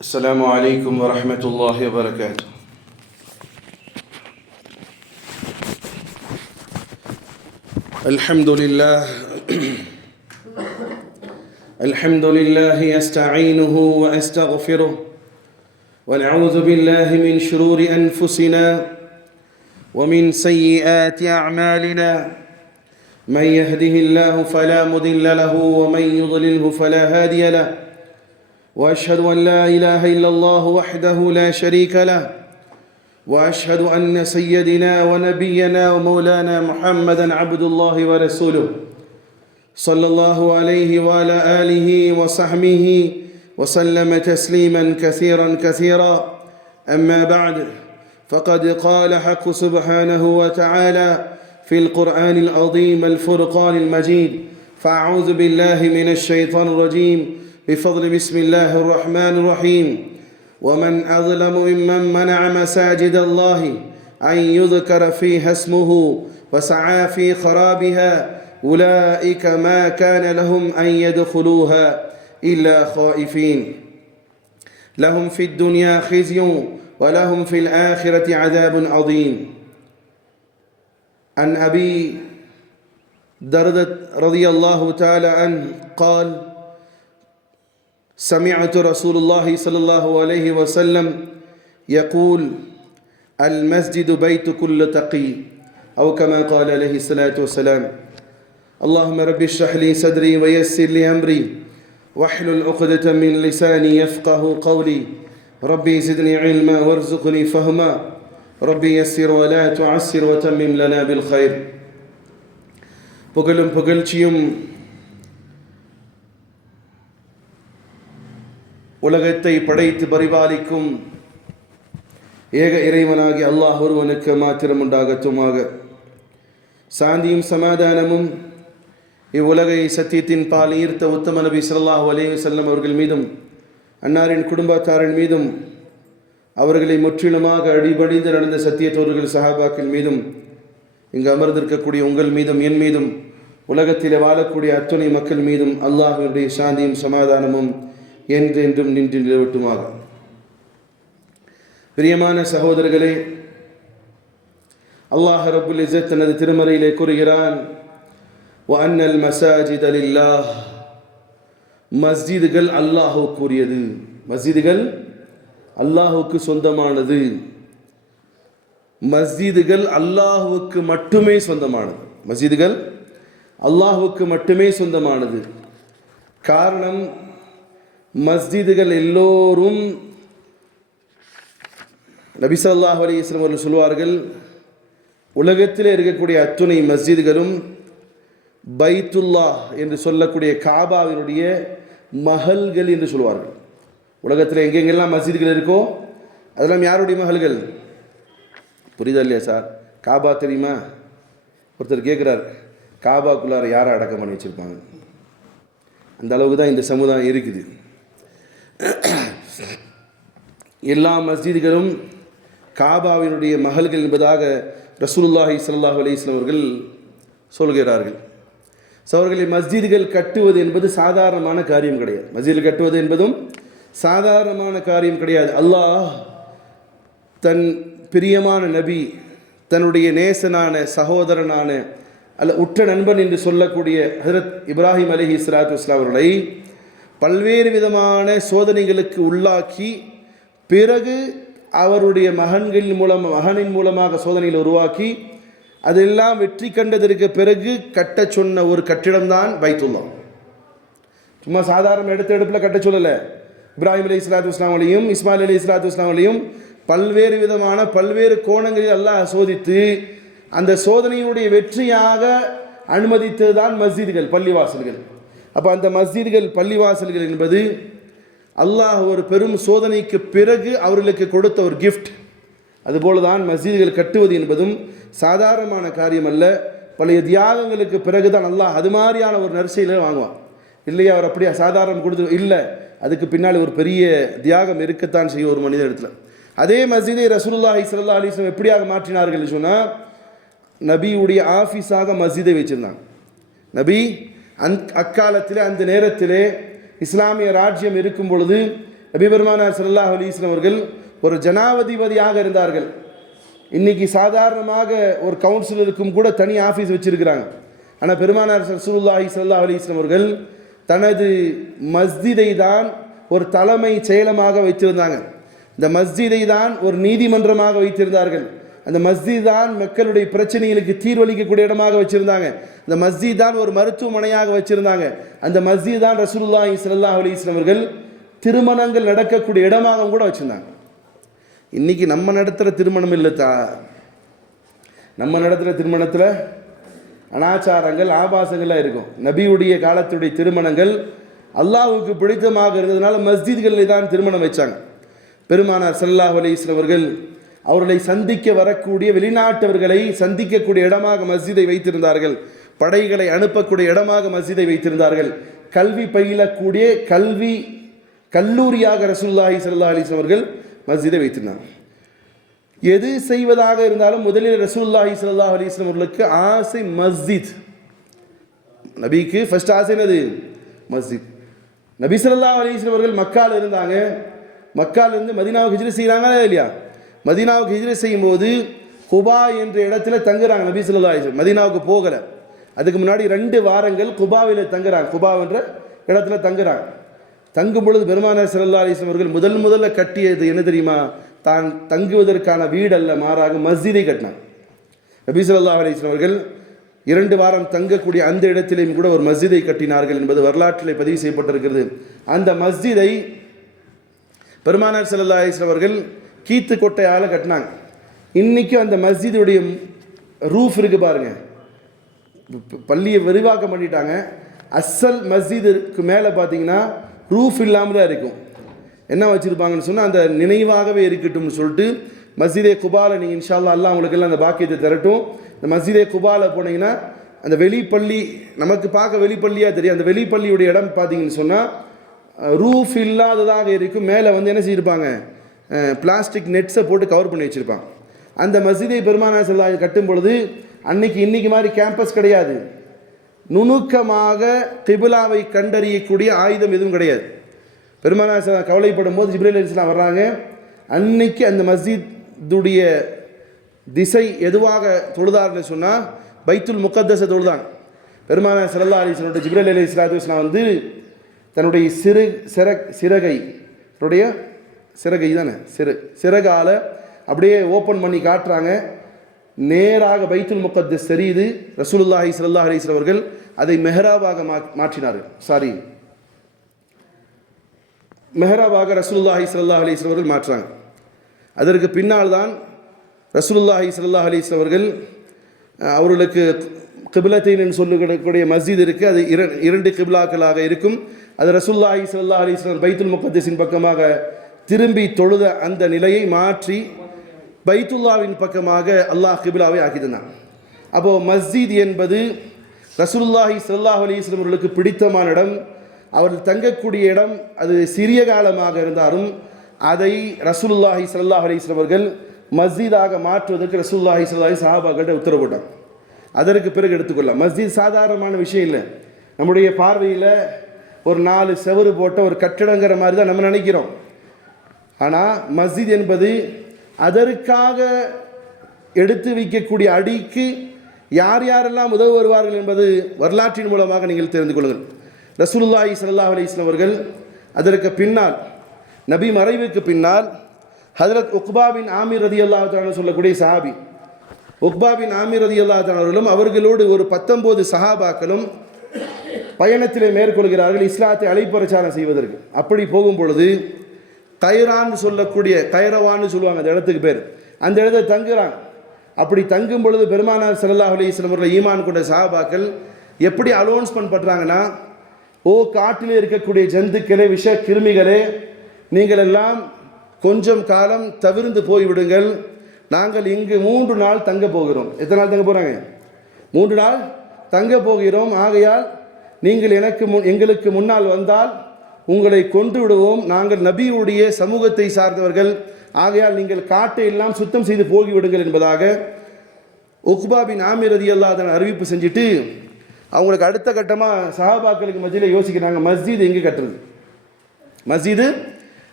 السلام عليكم ورحمة الله وبركاته. الحمد لله أستعينه وأستغفره ونعوذ بالله من شرور أنفسنا ومن سيئات أعمالنا من يهده الله فلا مضل له ومن يضلله فلا هادي له وأشهد أن لا إله إلا الله وحده لا شريك له وأشهد أن سيدنا ونبينا ومولانا محمدا عبد الله ورسوله صلى الله عليه وعلى آله وصحبه وسلم تسليما كثيرا أما بعد فقد قال حق سبحانه وتعالى في القرآن العظيم الفرقان المجيد فأعوذ بالله من الشيطان الرجيم بفضل بسم الله الرحمن الرحيم ومن أظلم ممن منع مساجد الله أن يذكر فيها اسمه وسعى في خرابها أولئك ما كان لهم أن يدخلوها إلا خائفين لهم في الدنيا خزي ولهم في الآخرة عذاب عظيم. عن أبي دردة رضي الله تعالى عنه قال سمعت رسول الله صلى الله عليه وسلم يقول المسجد بيت كل تقي أو كما قال عليه الصلاة والسلام. اللهم رب اشرح لي صدري ويسر لي أمري واحلل عقدة من لساني يفقه قولي ربي زدني علما وارزقني فهما ربي يسر ولا تعسر وتمم لنا بالخير. புகழும் புகழ்ச்சியும் உலகத்தை படைத்து பரிபாலிக்கும் ஏக இறைவனாகி அல்லாஹ் ஒருவனுக்கு மாத்திரம் உண்டாகட்டுமாக. சாந்தியும் சமாதானமும் இவ்வுலகை சத்தியத்தின் பால் ஈர்த்த உத்தம நபி ஸல்லல்லாஹு அலைஹி வஸல்லம் அவர்கள் மீதும் அன்னாரின் குடும்பத்தாரின் மீதும் அவர்களை முற்றிலுமாக அடிபணிந்து நடந்த சத்தியத்தோர்கள் சஹாபாக்கள் மீதும் இங்கு அமர்ந்திருக்கக்கூடிய உங்கள் மீதும் என் மீதும் உலகத்தில் வாழக்கூடிய அத்துணை மக்கள் மீதும் அல்லாஹ்வுடைய சாந்தியும் சமாதானமும் என்றென்றும் நின்று நிலவட்டுமாக. பிரியமான சகோதரர்களே, அல்லாஹ் ரப்புல் இஸ்ஸத் தனது திருமறையிலே கூறுகிறான் வஅன்னல் மஸாஜித லில்லாஹ், மஸ்ஜிதுகள் அல்லாஹ்வுக்குரியது, மஸ்ஜிதுகள் அல்லாஹ்வுக்கு சொந்தமானது, மஸ்ஜிதுகள் அல்லாஹ்வுக்கு மட்டுமே சொந்தமானது, மஸ்ஜிதுகள் அல்லாஹ்வுக்கு மட்டுமே சொந்தமானது. காரணம், மஸ்ஜிதுகள் எல்லோரும் நபி ஸல்லல்லாஹு அலைஹி வஸல்லம் அவர்கள் சொல்வார்கள், உலகத்தில் இருக்கக்கூடிய அத்துணை மஸ்ஜிதுகளும் பைத்துல்லாஹ் என்று சொல்லக்கூடிய காபாவினுடைய மஹல்கள் என்று சொல்வார்கள். உலகத்தில் எங்கெங்கெல்லாம் மஸ்ஜிதுகள் இருக்கோ அதெல்லாம் யாருடைய மஹல்கள்? புரியுதா இல்லையா சார்? காபா தெரியுமா? ஒருத்தர் கேட்குறார், காபாக்குள்ளார யாரை அடக்கம் பண்ணி வச்சுருப்பாங்க? அந்த அளவுக்கு தான் இந்த சமுதாயம் இருக்குது. எல்லா மஸ்ஜிதுகளும் காபாவினுடைய மஹல்கள் என்பதாக ரசூலுல்லாஹி ஸல்லல்லாஹு அலைஹி வஸல்லம் அவர்கள் சொல்கிறார்கள். அவர்களை மஸ்ஜிதுகள் கட்டுவது என்பது சாதாரணமான காரியம் கிடையாது. மஸ்ஜிதுகள் கட்டுவது என்பதும் சாதாரணமான காரியம் கிடையாது. அல்லாஹ் தன் பிரியமான நபி, தன்னுடைய நேசனான சகோதரனான அல்ல உற்ற நண்பன் என்று சொல்லக்கூடிய ஹஜ்ரத் இப்ராஹிம் அலைஹிஸ்ஸலாத்து வஸ்ஸலாம் அவர்களை பல்வேறு விதமான சோதனைகளுக்கு உள்ளாக்கி பிறகு அவருடைய மகனின் மூலமாக சோதனையில் உருவாக்கி அதெல்லாம் வெற்றி கண்டதற்கு பிறகு கட்ட சொன்ன ஒரு கட்டிடம்தான் பைத்துல்லாஹ். சும்மா சாதாரண எடுப்பில் கட்ட சொல்லலை. இப்ராஹிம் அலைஹிஸ்ஸலாத்து வஸ்ஸலாமையும் இஸ்மாயில் அலைஹிஸ்ஸலாத்து வஸ்ஸலாமையும் பல்வேறு விதமான பல்வேறு கோணங்களில் அல்லாஹ் சோதித்து அந்த சோதனையினுடைய வெற்றியாக அனுமதித்தது தான் மஸ்ஜிதுகள், பள்ளிவாசல்கள். அப்போ அந்த மஸ்ஜிதுகள் பள்ளிவாசல்கள் என்பது அல்லாஹ் ஒரு பெரும் சோதனைக்கு பிறகு அவர்களுக்கு கொடுத்த ஒரு கிஃப்ட். அதுபோல தான் மஸ்ஜிதுகள் கட்டுவது என்பதும் சாதாரணமான காரியம் அல்ல. பழைய தியாகங்களுக்கு பிறகு தான் அல்லாஹ் அது மாதிரியான ஒரு நற்செயலை வாங்குவான். இல்லையா? அவர் அப்படியே சாதாரணம் கொடுத்து இல்லை, அதுக்கு பின்னால் ஒரு பெரிய தியாகம் இருக்கத்தான் செய்யும் ஒரு மனித இடத்துல. அதே மஸ்ஜிதை ரசூலுல்லாஹி ஸல்லல்லாஹு அலைஹி வஸல்லம் எப்படியாக மாற்றினார்கள் சொன்னால், நபியுடைய ஆஃபீஸாக மஸ்ஜிதை வச்சிருந்தாங்க. நபி அக்காலத்திலே அந்த நேரத்திலே இஸ்லாமிய ராஜ்யம் இருக்கும் பொழுது நபி பெருமானார் ஸல்லல்லாஹு அலைஹி வஸல்லம் அவர்கள் ஒரு ஜனாதிபதியாக இருந்தார்கள். இன்னைக்கு சாதாரணமாக ஒரு கவுன்சிலருக்கும் கூட தனி ஆஃபீஸ் வச்சிருக்கிறாங்க. ஆனால் பெருமானார் ரசூலுல்லாஹி ஸல்லல்லாஹு அலைஹி வஸல்லம் அவர்கள் தனது மஸ்ஜிதை தான் ஒரு தலைமை செயலமாக வைத்திருந்தாங்க. இந்த மஸ்ஜிதை தான் ஒரு நீதிமன்றமாக வைத்திருந்தார்கள். அந்த மஸ்ஜித் தான் மக்களுடைய பிரச்சனைகளுக்கு தீர்வளிக்கக்கூடிய இடமாக வச்சுருந்தாங்க. அந்த மஸ்ஜித் தான் ஒரு மருத்துவமனையாக வச்சுருந்தாங்க. அந்த மஸ்ஜித் தான் ரசூலுல்லாஹி ஸல்லல்லாஹு அலைஹி வஸல்லம் அவர்கள் திருமணங்கள் நடக்கக்கூடிய இடமாக கூட வச்சுருந்தாங்க. இன்றைக்கி நம்ம நடத்துகிற திருமணம் இல்லைத்தா, நம்ம நடத்துகிற திருமணத்தில் அனாச்சாரங்கள் ஆபாசங்கள்லாம் இருக்கும். நபியுடைய காலத்துடைய திருமணங்கள் அல்லாஹ்வுக்கு பிடித்தமாக இருந்ததுனால மஸ்ஜித்களில் தான் திருமணம் வச்சாங்க. பெருமானார் ஸல்லல்லாஹு அலைஹி வஸல்லம் அவர்கள் அவர்களை சந்திக்க வரக்கூடிய வெளிநாட்டவர்களை சந்திக்கக்கூடிய இடமாக மஸ்ஜிதை வைத்திருந்தார்கள். படைகளை அனுப்பக்கூடிய இடமாக மஸ்ஜிதை வைத்திருந்தார்கள். கல்வி பயிலக்கூடிய கல்லூரியாக ரசூலுல்லாஹி ஸல்லல்லாஹு அலைஹி வஸல்லம் அவர்கள் மஸ்ஜிதை வைத்திருந்தாங்க. எது செய்வதாக இருந்தாலும் முதலில் ரசூலுல்லாஹி ஸல்லல்லாஹு அலைஹி வஸல்லம் அவர்களுக்கு ஆசை மஸ்ஜித். நபிக்கு ஃபர்ஸ்ட் ஆசை என்னது? மஸ்ஜித். நபி ஸல்லல்லாஹு அலைஹி வஸல்லம் அவர்கள் மக்கால இருந்தாங்க. மக்காலிருந்து மதீனாவுக்கு ஹிஜ்ரத் செய்கிறாங்களா இல்லையா? மதீனாவுக்கு ஹிஜ்ரத் செய்யும் போது குபா என்ற இடத்துல தங்குறாங்க. நபி ஸல்லல்லாஹு அலைஹி வஸல்லம் மதீனாவுக்கு போகலை. அதுக்கு முன்னாடி 2 வாரங்கள் குபாவில் தங்குறாங்க. குபா என்ற இடத்துல தங்குறாங்க. தங்கும் பொழுது பெருமானார் ஸல்லல்லாஹு அலைஹி வஸல்லம் அவர்கள் முதல்ல கட்டியது என்ன தெரியுமா? தான் தங்குவதற்கான வீடு அல்ல, மாறாக மஸ்ஜிதை கட்டினாங்க. நபி ஸல்லல்லாஹு அலைஹி வஸல்லம் அவர்கள் 2 வாரம் தங்கக்கூடிய அந்த இடத்திலேயும் கூட ஒரு மஸ்ஜிதை கட்டினார்கள் என்பது வரலாற்றிலே பதிவு செய்யப்பட்டிருக்கிறது. அந்த மஸ்ஜிதை பெருமானார் ஸல்லல்லாஹு அலைஹி வஸல்லம் அவர்கள் கீத்து கொட்டையால் கட்டினாங்க. இன்றைக்கும் அந்த மஸ்ஜிதுடைய ரூஃப் இருக்குது பாருங்கள், பள்ளியை விரிவாக்கம் பண்ணிட்டாங்க. அசல் மஸ்ஜிதுக்கு மேலே பார்த்தீங்கன்னா ரூஃப் இல்லாமல் தான் இருக்கும். என்ன வச்சுருப்பாங்கன்னு சொன்னால் அந்த நினைவாகவே இருக்கட்டும்னு சொல்லிட்டு மஸ்ஜிதே குபால நீங்கள் இன்ஷா அல்லாஹ் அல்லாஹ் உங்களுக்கெல்லாம் அந்த பாக்கியத்தை தரட்டும். இந்த மஸ்ஜிதே குபால போனீங்கன்னா அந்த வெளிப்பள்ளி நமக்கு பார்க்க வெளிப்பள்ளியாக தெரியும். அந்த வெளிப்பள்ளியுடைய இடம் பார்த்தீங்கன்னு சொன்னால் ரூஃப் இல்லாததாக இருக்கும். மேலே வந்து என்ன செய்யிருப்பாங்க? பிளாஸ்டிக் நெட்ஸை போட்டு கவர் பண்ணி வச்சுருப்பாங்க. அந்த மஸ்ஜிதை பெருமானார் ஸல்லல்லாஹு அலைஹி வஸல்லம் கட்டும் பொழுது இன்னைக்கு மாதிரி கேம்பஸ் கிடையாது. நுணுக்கமாக கிபிலாவை கண்டறியக்கூடிய ஆயுதம் எதுவும் கிடையாது. பெருமானார் ஸல்லல்லாஹு கவலைப்படும் போது ஜிப்ரீல் அலைஹிஸ்ஸலாம் வர்றாங்க. அன்னைக்கு அந்த மஸ்ஜிதுடைய திசை எதுவாக தொழுதார்னு சொன்னால் பைத்துல் முகத்தஸை தொழுதாங்க. பெருமானார் ஸல்லல்லாஹு அலைஹி வஸல்லம் ஜிப்ரீல் அலைஹிஸ்ஸலாம் வந்து தன்னுடைய சிறகை தானே சிறகால அப்படியே ஓப்பன் பண்ணி காட்டுறாங்க. நேராக பைத்துல் முகத்தஸ் தெரியுது. ரசூலுல்லாஹி ஸல்லல்லாஹு அலைஹி வஸல்லம் அவர்கள் அதை மெஹராபாக மாற்றினார்கள். மெஹராபாக ரசூலுல்லாஹி ஸல்லல்லாஹு அலைஹி வஸல்லம் அவர்கள் மாற்றுறாங்க. அதற்கு பின்னால் தான் ரசூலுல்லாஹி ஸல்லல்லாஹு அலைஹி வஸல்லம் அவர்கள் அவர்களுக்கு கிப்லத்தைன் சொல்லக்கூடிய மஸ்ஜித் இருக்குது. அது 2 கிப்லாக்களாக இருக்கும். அது ரசூலுல்லாஹி ஸல்லல்லாஹு அலைஹி வஸல்லம் பைத்துல் முகத்தஸின் பக்கமாக திரும்பி தொழுத அந்த நிலையை மாற்றி பைத்துல்லாவின் பக்கமாக அல்லாஹ் கிபிலாவை ஆக்கினான். அப்போது மஸ்ஜித் என்பது ரசூலுல்லாஹி ஸல்லல்லாஹு அலைஹி வஸல்லம் அவர்களுக்கு பிடித்தமான இடம். அவர்கள் தங்கக்கூடிய இடம் அது சிறிய காலமாக இருந்தாலும் அதை ரசூலுல்லாஹி ஸல்லல்லாஹு அலைஹி வஸல்லம் அவர்கள் மஸ்ஜிதாக மாற்றுவதற்கு ரசூலுல்லாஹி ஸல்லல்லாஹு அலைஹி சஹாபாக்கள்கிட்ட உத்தரவு போட்டாங்க. அதற்கு பிறகு எடுத்துக்கொள்ளலாம். மஸ்ஜித் சாதாரணமான விஷயம் இல்லை. நம்முடைய பார்வையில் ஒரு 4 செவரு போட்ட ஒரு கட்டிடங்கிற மாதிரி தான் நம்ம நினைக்கிறோம். ஆனால் மஸ்ஜித் என்பது அதற்காக எடுத்து வைக்கக்கூடிய அடிக்கு யார் யாரெல்லாம் உதவி வருவார்கள் என்பது வரலாற்றின் மூலமாக நீங்கள் தெரிந்து கொள்ளுங்கள். ரசூலுல்லாஹி ஸல்லல்லாஹு அலைஹி வஸல்லம் அவர்கள் அதற்கு பின்னால் நபி மறைவுக்கு பின்னால் ஹஜ்ரத் உக்பா பின் ஆமிர் ரலியல்லாஹு தஆலா சொல்லக்கூடிய சஹாபி உக்பா பின் ஆமிர் ரலியல்லாஹு தஆலா அவர்களும் அவர்களோடு ஒரு 19 சஹாபாக்களும் பயணத்திலே மேற்கொள்கிறார்கள் இஸ்லாத்தை அழைப்பரச்சாரம் செய்வதற்கு. அப்படி போகும் பொழுது கைரான்னு சொல்லக்கூடிய கைரவான்னு சொல்லுவாங்க அந்த இடத்துக்கு பேர். அந்த இடத்தை தங்குறாங்க. அப்படி தங்கும் பொழுது பெருமானார் ஸல்லல்லாஹு அலைஹி வஸல்லம் அவர்கள் ஈமான் கொண்ட சஹாபாக்கள் எப்படி அலௌன்ஸ்மெண்ட் பண்ணுறாங்கன்னா, ஓ காட்டிலே இருக்கக்கூடிய ஜந்துக்களே, விஷ கிருமிகளே, நீங்கள் எல்லாம் கொஞ்சம் காலம் தவிர்ந்து போய்விடுங்கள். நாங்கள் இங்கு 3 நாள் தங்க போகிறோம். எத்தனை நாள் தங்க போகிறாங்க? 3 நாள் தங்க போகிறோம். ஆகையால் நீங்கள் எங்களுக்கு முன்னால் வந்தால் உங்களை கொண்டு விடுவோம். நாங்கள் நபியுடைய சமூகத்தை சார்ந்தவர்கள். ஆகையால் நீங்கள் காட்டை எல்லாம் சுத்தம் செய்து போகிவிடுங்கள் என்பதாக உக்பா பின் ஆமிர் ரலியல்லாஹு அன்ஹு அறிவிப்பு செஞ்சுட்டு அவங்களுக்கு அடுத்த கட்டமாக சஹாபாக்களுக்கு மத்தியில் யோசிக்கிறாங்க, மஸ்ஜித் எங்கே கட்டுறது, மஸ்ஜிது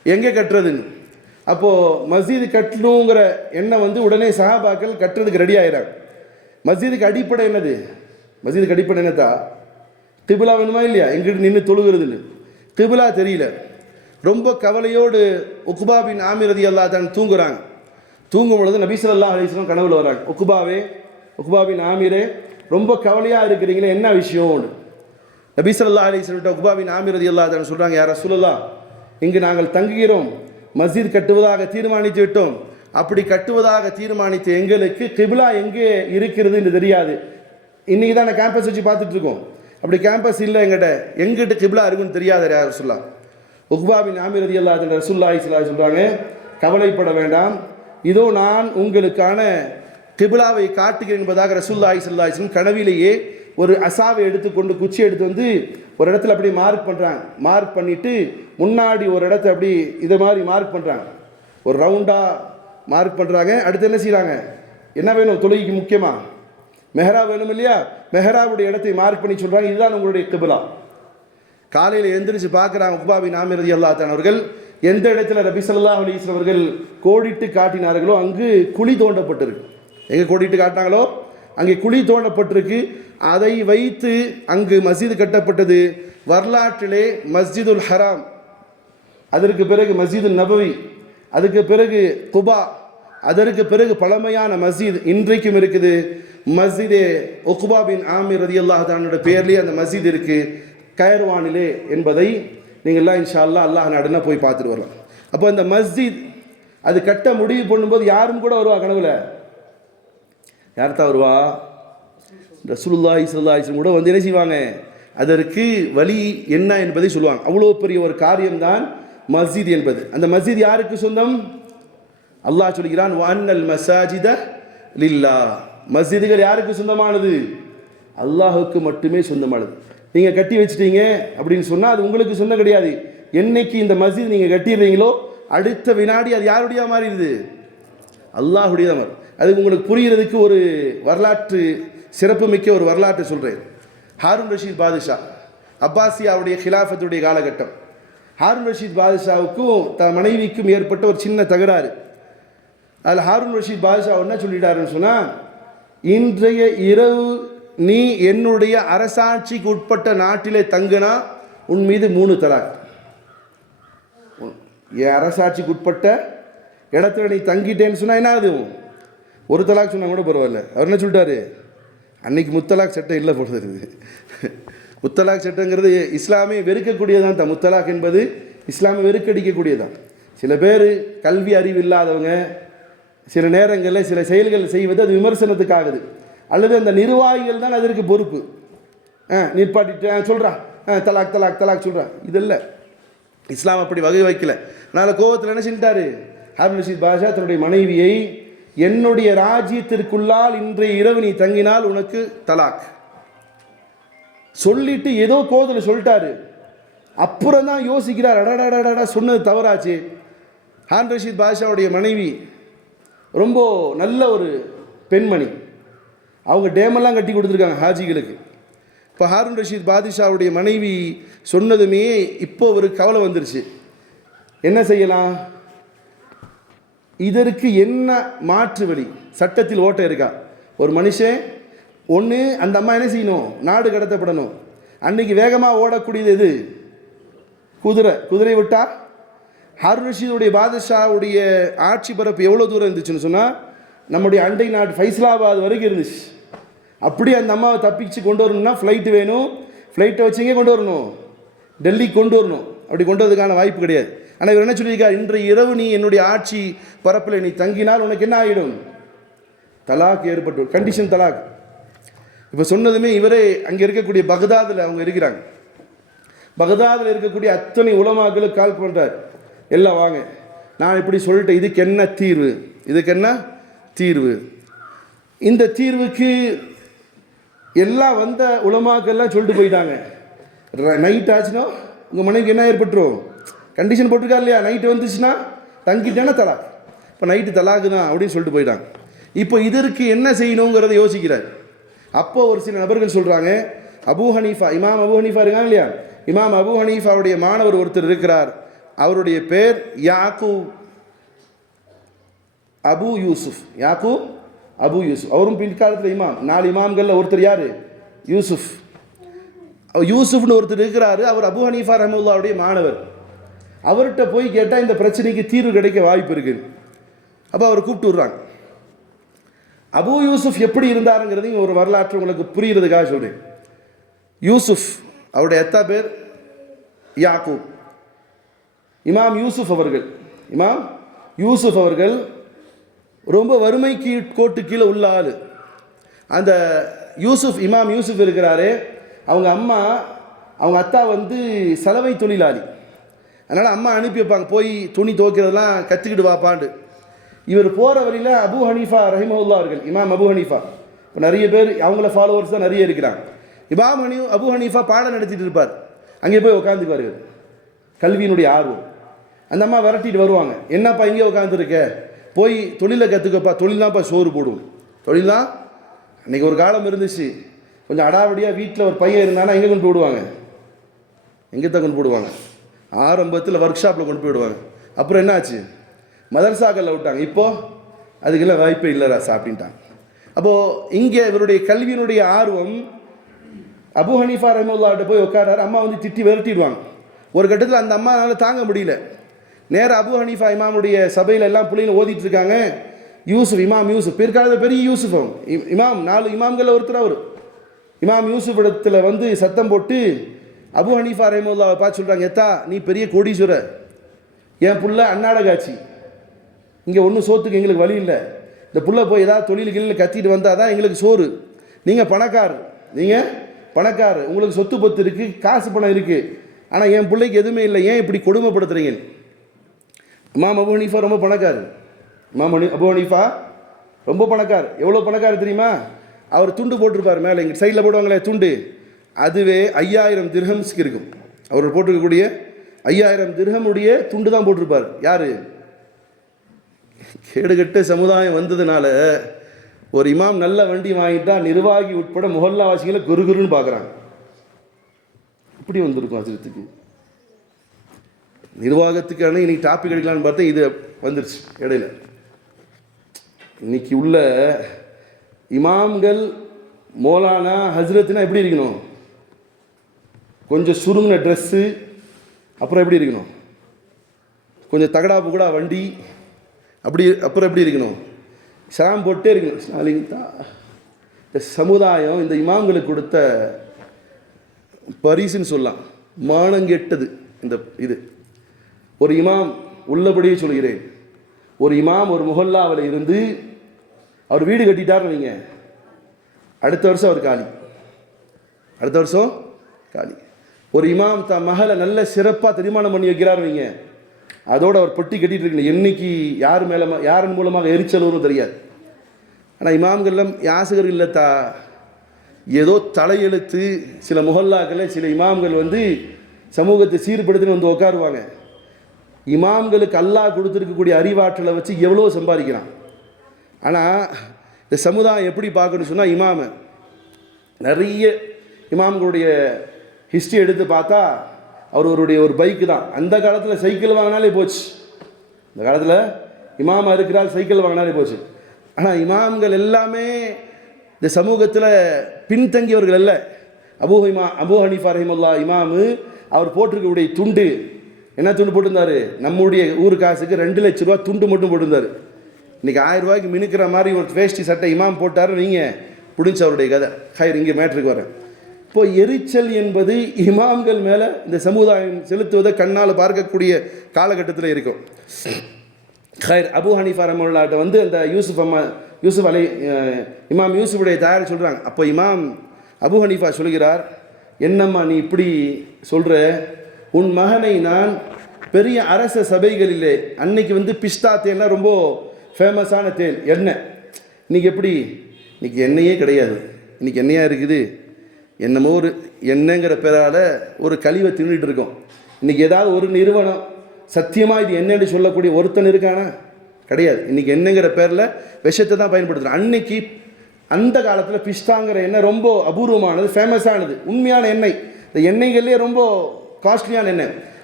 எங்கே கட்டுறதுன்னு. அப்போது மஸ்ஜிது கட்டணுங்கிற எண்ணம் வந்து உடனே சஹாபாக்கள் கட்டுறதுக்கு ரெடி ஆகிறாங்க. மஸ்ஜிதுக்கு அடிப்படை என்னது? மஸ்ஜிதுக்கு அடிப்படை என்னதா? கிபிலா வேணுமா இல்லையா? எங்கிட்ட நின்று தொழுகிறதுன்னு கிபிலா தெரியல. ரொம்ப கவலையோடு உக்பா பின் ஆமிர் ரலியல்லாஹு அன்ஹு தூங்குறாங்க. தூங்கும் பொழுது நபி ஸல்லல்லாஹு அலைஹி வஸல்லம் கனவுல வராங்க. உக்பா பின் ஆமிரே, ரொம்ப கவலையாக இருக்கிறீங்களே, என்ன விஷயம்? நபி ஸல்லல்லாஹு அலைஹி வஸல்லம் உக்பா பின் ஆமிர் ரலியல்லாஹு அன்ஹு சொல்கிறாங்க, யா ரசூலல்லாஹ், இங்கு நாங்கள் தங்குகிறோம், மஸ்ஜித் கட்டுவதாக தீர்மானித்து விட்டோம். அப்படி கட்டுவதாக தீர்மானித்து எங்களுக்கு கிபிலா எங்கே இருக்கிறது என்று தெரியாது. இன்றைக்கி தான் நான் கேம்பஸ் வச்சு பார்த்துட்டு இருக்கோம். அப்படி கேம்பஸ் இல்லை, எங்கிட்ட கிபிலா இருக்குன்னு தெரியாது யா ரசூலல்லாஹ். உக்பா பின் ஆமிர் ரலியல்லாஹு அன்ஹு ரசூலுல்லாஹி ஸல்லல்லாஹு அலைஹி சொல்கிறாங்க, கவலைப்பட வேண்டாம், இதோ நான் உங்களுக்கான கிபிலாவை காட்டுகிறேன் என்பதாக ரசூலுல்லாஹி ஸல்லல்லாஹு அலைஹி வஸல்லம் கனவிலேயே ஒரு அசாவை எடுத்துக்கொண்டு குச்சி எடுத்து வந்து ஒரு இடத்துல அப்படி மார்க் பண்ணுறாங்க. மார்க் பண்ணிவிட்டு முன்னாடி ஒரு இடத்த அப்படி இதை மாதிரி மார்க் பண்ணுறாங்க, ஒரு ரவுண்டாக மார்க் பண்ணுறாங்க. அடுத்து என்ன செய்கிறாங்க? என்ன வேணும் தொழுகைக்கு? முக்கியமாக மெஹரா வேணும் இல்லையா? மெஹராவுடைய இடத்தை மார்க் பண்ணி சொல்கிறாங்க, இதுதான் உங்களுடைய கிபிலா. காலையில் எழுந்திரிச்சு பார்க்குறாங்க உக்பா பின் ஆமிர் ரலியல்லாஹு அன்ஹு அவர்கள் எந்த இடத்துல நபி ஸல்லல்லாஹு அலைஹி வஸல்லம் அவர்கள் கோடிட்டு காட்டினார்களோ அங்கு குழி தோண்டப்பட்டிருக்கு. எங்கே கோடிட்டு காட்டினாங்களோ அங்கே குழி தோண்டப்பட்டிருக்கு. அதை வைத்து அங்கு மஸ்ஜிது கட்டப்பட்டது. வரலாற்றிலே மஸ்ஜிதுல் ஹராம், அதற்கு பிறகு மஸ்ஜிதுல் நபவி, அதுக்கு பிறகு குபா, அதற்கு பிறகு பழமையான மஸ்ஜித் இன்றைக்கும் இருக்குது. மஸ்ஜிதே உக்பா பின் ஆமிர் ரலியல்லாஹு அன்ஹு பேர்லேயே அந்த மஸ்ஜித் இருக்குது, கயர்வானிலே என்பதை நீங்கள்லாம் இன்ஷா அல்லாஹ் அல்லாஹ் நாடுனா போய் பார்த்துட்டு வரலாம். அப்போ இந்த மஸ்ஜித் அது கட்ட முடிவு பண்ணும்போது யாரும் கூட வருவா கனவுல? யார் தான் வருவா? ரசூலுல்லாஹி ஸல்லல்லாஹு அலைஹி வஸல்லம் கூட வந்து என்ன செய்வாங்க? அதற்கு வழி என்ன என்பதை சொல்லுவாங்க. அவ்வளோ பெரிய ஒரு காரியம்தான் மஸ்ஜித் என்பது. அந்த மஸ்ஜித் யாருக்கு சொந்தம்? அல்லாஹ் சொல்கிறான், வஅன்னல் மஸாஜித லில்லாஹ். மஸ்ஜிதுகள் யாருக்கு சொந்தமானது? அல்லாஹுக்கு மட்டுமே சொந்தமானது. நீங்கள் கட்டி வச்சிட்டீங்க அப்படின்னு சொன்னால் அது உங்களுக்கு சொந்தம் கிடையாது. என்னைக்கு இந்த மஸ்ஜித் நீங்கள் கட்டிடுறீங்களோ அடுத்த வினாடி அது யாருடைய மாறிடுது? அல்லாஹுடைய மாறி. அதுக்கு உங்களுக்கு புரிகிறதுக்கு ஒரு வரலாற்று சிறப்புமிக்க ஒரு வரலாற்றை சொல்கிறேன். ஹாரூன் ரஷீத் பாதுஷா, அப்பாசியாவுடைய ஹிலாஃபத்துடைய காலகட்டம். ஹாரூன் ரஷீத் பாதுஷாவுக்கும் மனைவிக்கும் ஏற்பட்ட ஒரு சின்ன தகராறு. அதில் ஹாரூன் ரஷீத் பாதுஷா என்ன சொல்லிட்டாருன்னு சொன்னால், இன்றைய இரவு நீ என்னுடைய அரசாட்சிக்கு உட்பட்ட நாட்டிலே தங்குனா உன் மீது 3 தலாக். என் அரசாட்சிக்கு உட்பட்ட இடத்துல நீ தங்கிட்டேன்னு சொன்னால் என்ன ஆகுது? 1 தலாக் சொன்னால் கூட பரவாயில்ல. அவர் என்ன சொல்லிட்டாரு? அன்னைக்கு முத்தலாக் சட்டம் இல்லை போடுறது. முத்தலாக் சட்டங்கிறது இஸ்லாமே வெறுக்கக்கூடியதான் தான். முத்தலாக் என்பது இஸ்லாமை வெறுக்கடிக்கக்கூடியதான். சில பேர் கல்வி அறிவு இல்லாதவங்க சில நேரங்களில் சில செயல்கள் செய்வது அது விமர்சனத்துக்காகுது, அல்லது அந்த நிர்வாகிகள் தான் அதற்கு பொறுப்பு. நிற்பாட்டிட்டு சொல்கிறான் தலாக் தலாக் தலாக் சொல்கிறான். இதெல்லாம் இஸ்லாம் அப்படி வகை வைக்கல. அதனால் கோவத்தில் என்ன செஞ்சிட்டாரு ஹாரூன் ரஷீத் பாதுஷா தன்னுடைய மனைவியை, என்னுடைய ராஜ்யத்திற்குள்ளால் இன்றைய இரவு நீ தங்கினால் உனக்கு தலாக் சொல்லிட்டு ஏதோ கோவத்தில் சொல்லிட்டாரு. அப்புறம் தான் யோசிக்கிறார், அடடா சொன்னது தவறாச்சு. ஹாரூன் ரஷீத் பாதுஷாவுடைய மனைவி ரொம்ப நல்ல ஒரு பெண்மணி. அவங்க டேமெல்லாம் கட்டி கொடுத்துருக்காங்க ஹாஜிகளுக்கு. இப்போ ஹாரூன் ரஷீத் பாதுஷாவுடைய மனைவி சொன்னதுமே இப்போ ஒரு கவலை வந்துருச்சு, என்ன செய்யலாம்? இதற்கு என்ன மாற்று வழி? சட்டத்தில் ஓட்டை இருக்கா? ஒரு மனுஷன் ஒன்று அந்த அம்மா என்ன செய்யணும்? நாடு கடத்தப்படணும். அன்றைக்கி வேகமாக ஓடக்கூடியது எது? குதிரை விட்டா. ஹாரூன் ரஷீதுடைய பாதுஷாவுடைய ஆட்சி பரப்பு எவ்வளோ தூரம் இருந்துச்சுன்னு சொன்னால் நம்முடைய அண்டை நாடு ஃபைசலாபாத் வரைக்கும் இருந்துச்சு. அப்படி அந்த அம்மாவை தப்பிச்சு கொண்டு வரணும்னா ஃப்ளைட்டு வேணும். ஃப்ளைட்டை வச்சுங்கே கொண்டு வரணும், டெல்லிக்கு கொண்டு வரணும். அப்படி கொண்டு வரதுக்கான வாய்ப்பு கிடையாது. ஆனால் இவர் என்ன சொல்லியிருக்கார்? இன்றைய இரவு நீ என்னுடைய ஆட்சி பரப்பில் நீ தங்கினால் உனக்கு என்ன ஆகிடும்? தலாக் ஏற்பட்டு, கண்டிஷன் தலாக். இப்போ சொன்னதுமே இவரே அங்கே இருக்கக்கூடிய பகதாதில் அவங்க இருக்கிறாங்க. பகதாதில் இருக்கக்கூடிய அத்தனை உலமாக்களுக்கு கால் பண்ணுறார், எல்லாம் வாங்க, நான் இப்படி சொல்லிட்டேன், இதுக்கு என்ன தீர்வு? இதுக்கு என்ன தீர்வு? இந்த தீர்வுக்கு எல்லாம் வந்த உலமாக்கெல்லாம் சொல்லிட்டு போயிட்டாங்க. நைட் ஆச்சுன்னா உங்கள் மனைவிக்கு என்ன ஏற்பட்டுரும்? கண்டிஷன் போட்டிருக்கா இல்லையா? நைட்டு வந்துச்சுன்னா தங்கிட்டேன்னா தலாக். இப்போ நைட்டு தலாக்கு தான் அப்படின்னு சொல்லிட்டு போயிட்டாங்க. இப்போ இதற்கு என்ன செய்யணுங்கிறத யோசிக்கிறார். அப்போ ஒரு சில நபர்கள் சொல்கிறாங்க, அபூ ஹனீஃபா, இமாம் அபூ ஹனீஃபா இருக்காங்க இல்லையா, இமாம் அபூ ஹனீஃபாவுடைய மாணவர் ஒருத்தர் இருக்கிறார், அவருடைய பேர் யாக்கூப் அபு யூசுஃப். யாக்கூப் அபு யூசுஃப். அவரும் பின்காலத்தில் இமாம். 4 இமாம்களில் ஒருத்தர் யார்? யூசுஃப். யூசுஃப்னு ஒருத்தர் இருக்கிறாரு. அவர் அபு ஹனீஃபா ரஹ்மத்துல்லாஹுடைய மாணவர். அவர்கிட்ட போய் கேட்டால் இந்த பிரச்சனைக்கு தீர்வு கிடைக்க வாய்ப்பு இருக்குது. அப்போ அவர் கூப்பிட்டு விட்றாங்க. அபு யூசுஃப் எப்படி இருந்தாருங்கிறதையும் ஒரு வரலாற்று உங்களுக்கு புரிகிறதுக்காக சொல்கிறேன். யூசுஃப் அவருடைய எத்தா பேர் யாக்கூப். இமாம் யூசுஃப் அவர்கள் ரொம்ப வறுமை கோட்டு கீழே உள்ள ஆள். அந்த இமாம் யூசுஃப் இருக்கிறாரே, அவங்க அத்தா வந்து சலவை தொழிலாளி. அதனால் அம்மா அனுப்பி வைப்பாங்க, போய் துணி துவைக்கிறதெல்லாம் கற்றுக்கிட்டு வாப்பாண்டு. இவர் போகிற வழியில் அபு ஹனீஃபா ரஹிமஹுல்லா அவர்கள், இமாம் அபு ஹனீஃபா, இப்போ நிறைய பேர் அவங்கள ஃபாலோவர்ஸ் தான் நிறைய இருக்கிறாங்க. அபு ஹனீஃபா பாடம் நடத்திட்டு இருப்பார். அங்கே போய் உட்காந்துக்குவார். கல்வியினுடைய ஆர்வம். அந்த அம்மா விரட்டிட்டு வருவாங்க. என்னப்பா இங்கே உட்காந்துருக்க, போய் தொழிலை கற்றுக்கப்பா, தொழில் தான்ப்பா சோறு போடும். தொழில் தான் அன்றைக்கி ஒரு காலம் இருந்துச்சு. கொஞ்சம் அடாவடியாக வீட்டில் ஒரு பையன் இருந்தானா எங்கே கொண்டு போடுவாங்க? எங்கே தான் கொண்டு போடுவாங்க? ஆரம்பத்தில் ஒர்க் ஷாப்பில் கொண்டு போயிடுவாங்க. அப்புறம் என்ன ஆச்சு? மதரசாக்களில் விட்டாங்க. இப்போது அதுக்கெல்லாம் வாய்ப்பே இல்லை ராசா அப்படின்ட்டாங்க. அப்போது இங்கே இவருடைய கல்வியினுடைய ஆர்வம். அபு ஹனீஃபா ரஹ்மத்துல்லாஹிட்ட போய் உட்காராரு. அம்மா வந்து திட்டி விரட்டிடுவாங்க. ஒரு கட்டத்தில் அந்த அம்மானால தாங்க முடியல. நேராக அபு ஹனீஃபா இமாமுடைய சபையில் எல்லாம் பிள்ளைங்க ஓதிட்டு இருக்காங்க. இமாம் யூசுஃப் பிற்காலத்தில் பெரிய யூசுஃப் இமாம், 4 இமாம்களில் ஒருத்தர் அவர். இமாம் யூசுஃப் இடத்துல வந்து சத்தம் போட்டு அபு ஹனீஃபா ரஹ்மத்துல்லாஹை பார்த்து சொல்கிறாங்க, எத்தா நீ பெரிய கோடீஸ்வரர், என் புள்ள அன்னாட காட்சி, இங்கே ஒன்றும் சோத்துக்கு எங்களுக்கு வழி இல்லை. இந்த புள்ள போய் ஏதாவது தொழில்களில் கத்திட்டு வந்தால் தான் எங்களுக்கு சோறு. நீங்கள் பணக்கார், உங்களுக்கு சொத்து பத்து இருக்குது, காசு பணம் இருக்குது. ஆனால் என் பிள்ளைக்கு எதுவுமே இல்லை, ஏன் இப்படி கொடுமைப்படுத்துறீங்க? இமாம் அபு ஹனீஃபா ரொம்ப பணக்கார். அபு ஹனீஃபா ரொம்ப பணக்கார். எவ்வளோ பணக்கார் தெரியுமா? அவர் துண்டு போட்டிருப்பார் மேலே, எங்கள் சைடில் போடுவாங்களே துண்டு, அதுவே 5000 திர்ஹம்ஸ்க்கு இருக்கும். அவர் போட்டிருக்கக்கூடிய 5000 திர்ஹமுடைய துண்டு தான் போட்டிருப்பார். யார்? கேடுகட்ட சமுதாயம் வந்ததுனால ஒரு இமாம் நல்ல வண்டி வாங்கிட்டா நிர்வாகி உட்பட முஹல்லாவாசிகளை குருன்னு பார்க்குறாங்க. இப்படி வந்திருக்கும் அஜரத்துக்கு நிர்வாகத்துக்கான இன்னைக்கு டாபிக் எடுக்கலான்னு பார்த்தா இது வந்துருச்சு இடையில. இன்னைக்கு உள்ள இமாம்கள் மௌலானா ஹஸ்ரத்னா எப்படி இருக்கணும்? கொஞ்சம் சுருங்கின ட்ரெஸ்ஸு, அப்புறம் எப்படி இருக்கணும்? கொஞ்சம் தகடா புகடா வண்டி, அப்புறம் எப்படி இருக்கணும்? ஷாம் போட்டே இருக்கணும். இந்த சமுதாயம் இந்த இமாம்களுக்கு கொடுத்த பரிசுன்னு சொல்லலாம். மானங்கெட்டது இந்த இது. ஒரு இமாம், உள்ளபடியே சொல்கிறேன், ஒரு இமாம் ஒரு முஹல்லாவில் இருந்து அவர் வீடு கட்டிட்டார்னு வைங்க, அடுத்த வருஷம் அவர் காலி. ஒரு இமாம் தன் மகளை நல்ல சிறப்பாக திருமணம் பண்ணி வைக்கிறார் வைங்க, அதோடு அவர் பொட்டி கட்டிட்டு இருக்கணும். என்னைக்கு யாரின் மூலமாக எரிச்சலும் தெரியாது. ஆனால் இமாம்கள்லாம் யாசகர்கள் இல்லத்தா, ஏதோ தலையெழுத்து. சில முஹல்லாக்களில் சில இமாம்கள் வந்து சமூகத்தை சீர்படுத்தின்னு வந்து உட்காருவாங்க. இமாம்களுக்கு அல்லாஹ் கொடுத்துருக்கக்கூடிய அறிவாற்றலை வச்சு எவ்வளோ சம்பாதிக்கிறான். ஆனால் இந்த சமுதாயம் எப்படி பார்க்கணும்னு சொன்னால், நிறைய இமாம்களுடைய ஹிஸ்ட்ரி எடுத்து பார்த்தா அவருடைய ஒரு பைக்கு தான். அந்த காலத்தில் சைக்கிள் வாங்கினாலே போச்சு. இந்த காலத்தில் இமாமா இருக்கிறால் சைக்கிள் வாங்கினாலே போச்சு. ஆனால் இமாம்கள் எல்லாமே இந்த சமூகத்தில் பின்தங்கியவர்கள் அல்ல. அபு ஹனீஃபா ரஹிமஹுல்லா இமாமு அவர் போட்டிருக்கக்கூடிய துண்டு, என்ன துண்டு போட்டிருந்தார்? நம்முடைய ஊர் காசுக்கு 2 லட்ச ரூபா துண்டு மட்டும் போட்டிருந்தார். இன்றைக்கி 1000 ரூபாய்க்கு மினுக்கிற மாதிரி ஒரு வேஷ்டி சட்டை இமாம் போட்டார். நீங்கள் பிடிச்ச அவருடைய கதை. ஹைர், இங்கே மேட்ருக்கு வரேன். இப்போ எரிச்சல் என்பது இமாம்கள் மேலே இந்த சமுதாயம் செலுத்துவதை கண்ணால் பார்க்கக்கூடிய காலகட்டத்தில் இருக்கும். ஹைர், அபு ஹனீஃபா ரஹ்மத்துல்லாஹி வந்து அந்த இமாம் யூசுஃபுடைய தாயார் சொல்கிறாங்க. அப்போ இமாம் அபு ஹனீஃபா சொல்கிறார், என்னம்மா நீ இப்படி சொல்கிற? உன் மகனை நான் பெரிய அரச சபைகளிலே, அன்னைக்கு வந்து பிஸ்தா தேல்லாம் ரொம்ப ஃபேமஸான தேல் எண்ணெய். இன்றைக்கி எப்படி? இன்றைக்கி எண்ணெயே கிடையாது. இன்றைக்கி எண்ணெயாக இருக்குது, என்னமோ ஒரு எண்ணெய்ங்கிற பேரால் ஒரு கழிவை தின்னுட்டு இருக்கோம். இன்றைக்கி ஏதாவது ஒரு நிறுவனம் சத்தியமாக இது என்னன்னு சொல்லக்கூடிய ஒருத்தன் இருக்கானா? கிடையாது. இன்றைக்கி எண்ணெய்ங்கிற பேரில் விஷத்தை தான் பயன்படுத்துகிறோம். அன்னைக்கு அந்த காலத்தில் பிஸ்தாங்கிற எண்ணெய் ரொம்ப அபூர்வமானது, ஃபேமஸானது, உண்மையான எண்ணெய். இந்த எண்ணெய்கள்லேயே ரொம்ப காஸ்ட்லியான எண்ணெய்.